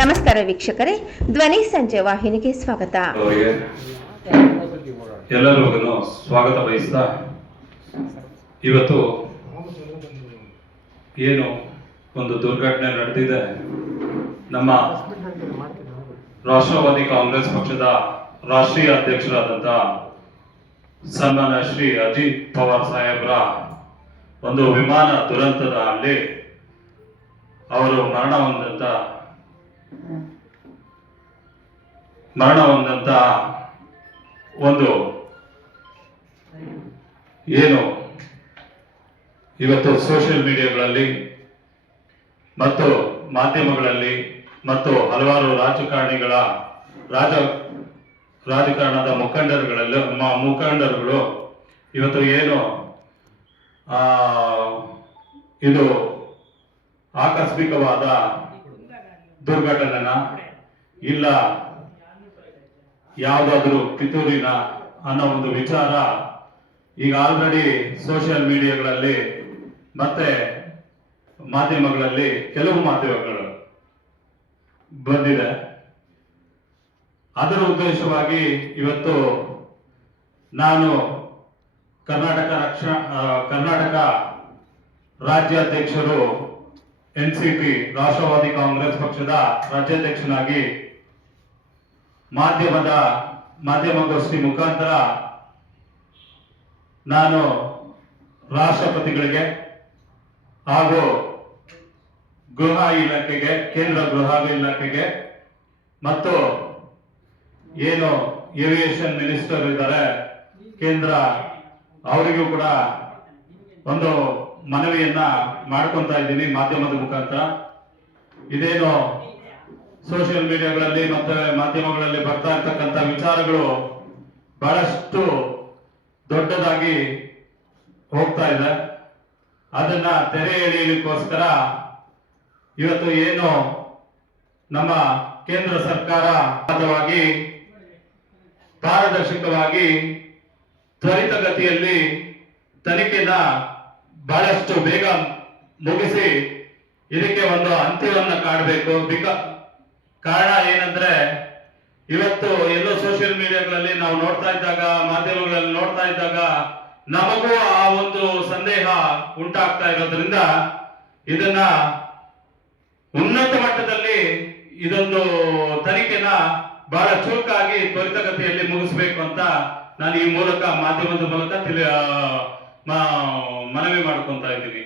ನಮಸ್ಕಾರ ವೀಕ್ಷಕರೇ, ಧ್ವನಿ ಸಂಜೆ ವಾಹಿನಿಗೆ ಸ್ವಾಗತ. ಎಲ್ಲರಿಗೂ ಸ್ವಾಗತ ಬಯಸ್ತಾ, ಇವತ್ತು ಏನು ಒಂದು ದುರ್ಘಟನೆ ನಡೆದಿದೆ. ನಮ್ಮ ರಾಷ್ಟ್ರವಾದಿ ಕಾಂಗ್ರೆಸ್ ಪಕ್ಷದ ರಾಷ್ಟ್ರೀಯ ಅಧ್ಯಕ್ಷರಾದಂಥ ಸನ್ಮಾನ್ಯ ಶ್ರೀ ಅಜಿತ್ ಪವಾರ್ ಸಾಹೇಬ್ರ ಒಂದು ವಿಮಾನ ದುರಂತದ ಅಲ್ಲಿ ಅವರು ಮರಣ ಹೊಂದಂತ ಒಂದು ಏನು ಇವತ್ತು ಸೋಷಿಯಲ್ ಮೀಡಿಯಾಗಳಲ್ಲಿ ಮತ್ತು ಮಾಧ್ಯಮಗಳಲ್ಲಿ ಮತ್ತು ಹಲವಾರು ರಾಜಕಾರಣದ ಮುಖಂಡರುಗಳು ಇವತ್ತು ಏನು ಇದು ಆಕಸ್ಮಿಕವಾದ ದುರ್ಘಟನೆನ ಇಲ್ಲ ಯಾವುದಾದ್ರೂ ಪಿತೂರಿನ ಅನ್ನೋ ಒಂದು ವಿಚಾರ ಈಗ ಆಲ್ರೆಡಿ ಸೋಷಿಯಲ್ ಮೀಡಿಯಾಗಳಲ್ಲಿ ಮತ್ತೆ ಮಾಧ್ಯಮಗಳಲ್ಲಿ ಕೆಲವು ಮಾಧ್ಯಮಗಳು ಬಂದಿದೆ. ಅದರ ಉದ್ದೇಶವಾಗಿ ಇವತ್ತು ನಾನು ಕರ್ನಾಟಕ ರಾಜ್ಯಾಧ್ಯಕ್ಷರು ಎನ್ಸಿಪಿ ರಾಷ್ಟ್ರವಾದಿ ಕಾಂಗ್ರೆಸ್ ಪಕ್ಷದ ರಾಜ್ಯಾಧ್ಯಕ್ಷನಾಗಿ ಮಾಧ್ಯಮಗೋಷ್ಠಿ ಮುಖಾಂತರ ನಾನು ರಾಷ್ಟ್ರಪತಿಗಳಿಗೆ ಹಾಗೂ ಗೃಹ ಇಲಾಖೆಗೆ, ಕೇಂದ್ರ ಗೃಹ ಇಲಾಖೆಗೆ ಮತ್ತು ಏನು ಏವಿಯೇಷನ್ ಮಿನಿಸ್ಟರ್ ಇದ್ದಾರೆ ಕೇಂದ್ರ, ಅವರಿಗೂ ಕೂಡ ಒಂದು ಮನವಿಯನ್ನ ಮಾಡ್ಕೊಂತ ಇದ್ದೀನಿ ಮಾಧ್ಯಮದ ಮುಖಾಂತರ. ಇದೇನು ಸೋಷಿಯಲ್ ಮೀಡಿಯಾಗಳಲ್ಲಿ ಮತ್ತೆ ಮಾಧ್ಯಮಗಳಲ್ಲಿ ಬರ್ತಾ ಇರ್ತಕ್ಕಂಥ ವಿಚಾರಗಳು ಬಹಳಷ್ಟು ದೊಡ್ಡದಾಗಿ ಹೋಗ್ತಾ ಇದೆ. ಅದನ್ನ ತೆರೆ ಎಳೆಯಲಿಕ್ಕೋಸ್ಕರ ಇವತ್ತು ಏನು ನಮ್ಮ ಕೇಂದ್ರ ಸರ್ಕಾರ ಪಾರದರ್ಶಕವಾಗಿ ತ್ವರಿತಗತಿಯಲ್ಲಿ ತನಿಖೆನ ಬಹಳಷ್ಟು ಬೇಗ ಮುಗಿಸಿ ಇದಕ್ಕೆ ಒಂದು ಅಂತ್ಯವನ್ನ ಕಾಣಬೇಕು. ಕಾರಣ ಏನಂದ್ರೆ ಇವತ್ತು ಎಲ್ಲೋ ಸೋಷಿಯಲ್ ಮೀಡಿಯಾಗಳಲ್ಲಿ ನಾವು ನೋಡ್ತಾ ಇದ್ದಾಗ, ಮಾಧ್ಯಮಗಳಲ್ಲಿ ನೋಡ್ತಾ ಇದ್ದಾಗ ನಮಗೂ ಆ ಒಂದು ಸಂದೇಹ ಉಂಟಾಗ್ತಾ ಇರೋದ್ರಿಂದ ಇದನ್ನ ಉನ್ನತ ಮಟ್ಟದಲ್ಲಿ ಇದೊಂದು ತನಿಖೆನ ಬಹಳ ಚುರುಕಾಗಿ ತ್ವರಿತಗತಿಯಲ್ಲಿ ಮುಗಿಸ್ಬೇಕು ಅಂತ ನಾನು ಈ ಮೂಲಕ ಮಾಧ್ಯಮದ ಮೂಲಕ ಮನವಿ ಮಾಡ್ಕೊಂತ ಇದ್ದೀನಿ.